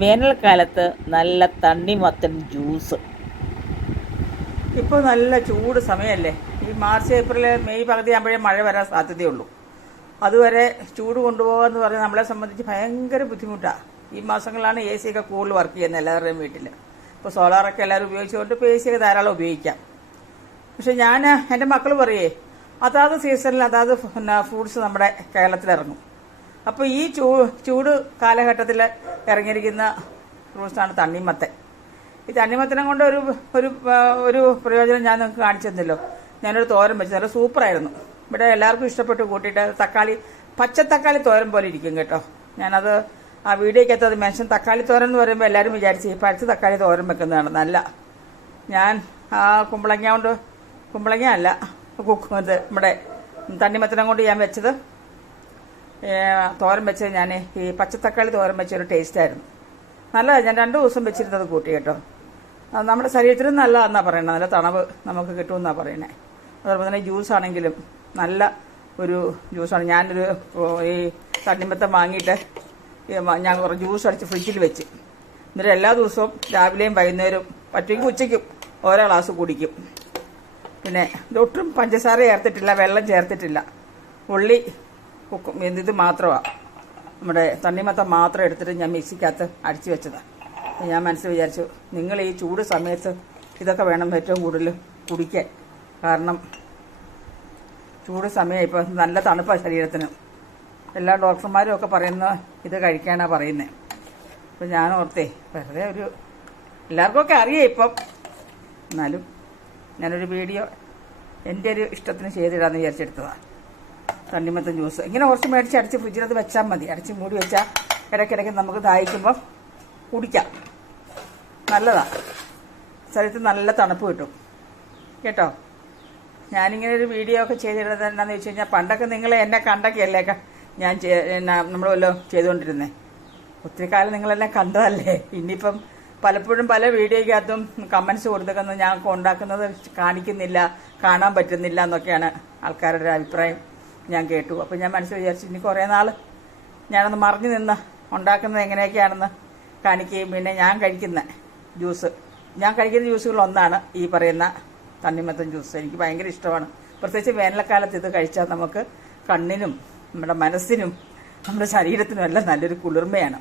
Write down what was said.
വേനൽക്കാലത്ത് നല്ല തണ്ണിമത്തൻ ജ്യൂസ്. ഇപ്പോൾ നല്ല ചൂട് സമയമല്ലേ ഈ മാർച്ച് ഏപ്രിൽ മെയ് പകുതി ആകുമ്പോഴേ മഴ വരാൻ സാധ്യതയുള്ളൂ. അതുവരെ ചൂട് കൊണ്ടുപോകാന്ന് പറഞ്ഞാൽ നമ്മളെ സംബന്ധിച്ച് ഭയങ്കര ബുദ്ധിമുട്ടാണ് ഈ മാസങ്ങളിലാണ് എ സി ഒക്കെ കൂടുതൽ വർക്ക് ചെയ്യുന്നത് എല്ലാവരുടെയും വീട്ടിൽ ഇപ്പോൾ സോളാറൊക്കെ എല്ലാവരും ഉപയോഗിച്ചുകൊണ്ട് ഇപ്പോൾ എ സി ഒക്കെ ധാരാളം ഉപയോഗിക്കാം. പക്ഷെ ഞാൻ എന്റെ മക്കൾ പറയേ അതാത് സീസണിൽ അതാത് ഫ്രൂട്ട്സ് നമ്മുടെ കേരളത്തിലിറങ്ങും. അപ്പോൾ ഈ ചൂ ചൂട് കാലഘട്ടത്തിൽ ഇറങ്ങിയിരിക്കുന്ന ഫ്രൂട്ട്സാണ് തണ്ണിമത്തൻ. ഈ തണ്ണിമത്തനം കൊണ്ട് ഒരു ഒരു ഒരു പ്രയോജനം ഞാൻ നിങ്ങൾക്ക് കാണിച്ചു തന്നല്ലോ ഞാനൊരു തോരൻ വെച്ചു. നല്ല സൂപ്പറായിരുന്നു. ഇവിടെ എല്ലാവർക്കും ഇഷ്ടപ്പെട്ട് കൂട്ടിയിട്ട് തക്കാളി പച്ച തക്കാളി തോരൻ പോലെ ഇരിക്കും കേട്ടോ. ഞാനത് ആ വീഡിയോക്കകത്ത് അത് മെൻഷൻ തക്കാളി തോരൻ എന്ന് പറയുമ്പോൾ എല്ലാവരും വിചാരിച്ച് ഈ പച്ച തക്കാളി തോരൻ വെക്കുന്നതാണ് നല്ല. ഞാൻ ആ കുമ്പളങ്ങ കൊണ്ട് കുമ്പളങ്ങ അല്ല കുക്കുന്നത് നമ്മുടെ തണ്ണിമത്തനം കൊണ്ട് ഞാൻ വെച്ചത് തോരൻ വെച്ചത് ഞാൻ ഈ പച്ചത്തക്കാളി തോരൻ വെച്ചൊരു ടേസ്റ്റായിരുന്നു നല്ലതാണ് ഞാൻ രണ്ട് ദിവസം വെച്ചിരുന്നത് കൂട്ടി കേട്ടോ. നമ്മുടെ ശരീരത്തിനും നല്ലതാണെന്നാണ് പറയണത് നല്ല തണവ് നമുക്ക് കിട്ടുമെന്നാണ് പറയണേ. അതുപോലെ തന്നെ ജ്യൂസ് ആണെങ്കിലും നല്ല ഒരു ജ്യൂസാണ് ഞാനൊരു ഈ തണ്ണിമത്തം വാങ്ങിയിട്ട് ഞാൻ കുറച്ച് ജ്യൂസ് അടിച്ച് ഫ്രിഡ്ജിൽ വെച്ച്. എന്നിട്ട് എല്ലാ ദിവസവും രാവിലെയും വൈകുന്നേരവും പറ്റുമെങ്കിൽ ഉച്ചയ്ക്കും ഓരോ ഗ്ലാസ് കുടിക്കും. പിന്നെ ഇതൊട്ടും പഞ്ചസാര ചേർത്തിട്ടില്ല വെള്ളം ചേർത്തിട്ടില്ല. ഉള്ളി കുക്കും ഇത് മാത്രമാണ് നമ്മുടെ തണ്ണിമത്തം മാത്രം എടുത്തിട്ട് ഞാൻ മിക്സിക്കകത്ത് അടിച്ചു വെച്ചതാണ് ഞാൻ മനസ്സിൽ വിചാരിച്ചു നിങ്ങൾ ഈ ചൂട് സമയത്ത് ഇതൊക്കെ വേണം ഏറ്റവും കൂടുതൽ കുടിക്കാൻ. കാരണം ചൂട് സമയം ഇപ്പോൾ നല്ല തണുപ്പാണ് ശരീരത്തിന്. എല്ലാ ഡോക്ടർമാരും ഒക്കെ പറയുന്ന ഇത് കഴിക്കാനാണ് പറയുന്നത് അപ്പോൾ ഞാൻ ഓർത്തേ വെറുതെ ഒരു എല്ലാവർക്കും ഒക്കെ അറിയാം ഇപ്പം. എന്നാലും ഞാനൊരു വീഡിയോ എന്റെ ഒരു ഇഷ്ടത്തിന് ചെയ്തിടാന്ന് വിചാരിച്ചെടുത്തതാണ് തണ്ണിമത്തൻ ജ്യൂസ്. ഇങ്ങനെ കുറച്ച് മേടിച്ച് അടിച്ച് ഫ്രിഡ്ജിനകത്ത് വെച്ചാൽ മതി. അടിച്ച് മൂടി വെച്ചാൽ ഇടയ്ക്കിടയ്ക്ക് നമുക്ക് ദാഹിക്കുമ്പം കുടിക്കാം. നല്ലതാണ് ശരീരത്തിൽ നല്ല തണുപ്പ് കിട്ടും. കേട്ടോ? ഞാനിങ്ങനെ ഒരു വീഡിയോ ഒക്കെ ചെയ്തിടുന്നത് എന്താണെന്ന് വെച്ച് കഴിഞ്ഞാൽ പണ്ടൊക്കെ നിങ്ങൾ എന്നെ കണ്ടൊക്കെയല്ലേ? ഞാൻ നമ്മൾ വല്ലതും ചെയ്തുകൊണ്ടിരുന്നത് ഒത്തിരി കാലം നിങ്ങളെല്ലാം കണ്ടതല്ലേ? ഇനിയിപ്പം പലപ്പോഴും പല വീഡിയോയ്ക്കകത്തും കമൻസ് കൊടുത്തേക്കുന്നത് ഞാൻ ഉണ്ടാക്കുന്നത് കാണിക്കുന്നില്ല കാണാൻ പറ്റുന്നില്ല എന്നൊക്കെയാണ് ആൾക്കാരുടെ അഭിപ്രായം. ഞാൻ കേട്ടു. അപ്പം ഞാൻ മനസ്സിൽ വിചാരിച്ചു ഇനി കുറേ നാൾ ഞാനൊന്ന് മറിഞ്ഞു നിന്ന് ഉണ്ടാക്കുന്നത് എങ്ങനെയൊക്കെയാണെന്ന് കാണിക്കുകയും പിന്നെ ഞാൻ കഴിക്കുന്ന ജ്യൂസ്. ഞാൻ കഴിക്കുന്ന ജ്യൂസുകൾ ഒന്നാണ് ഈ പറയുന്ന തണ്ണിമത്തൻ ജ്യൂസ്. എനിക്ക് ഭയങ്കര ഇഷ്ടമാണ്. പ്രത്യേകിച്ച് വേനൽക്കാലത്ത് ഇത് കഴിച്ചാൽ നമുക്ക് കണ്ണിനും നമ്മുടെ മനസ്സിനും നമ്മുടെ ശരീരത്തിനും എല്ലാം നല്ലൊരു കുളിർമയാണ്.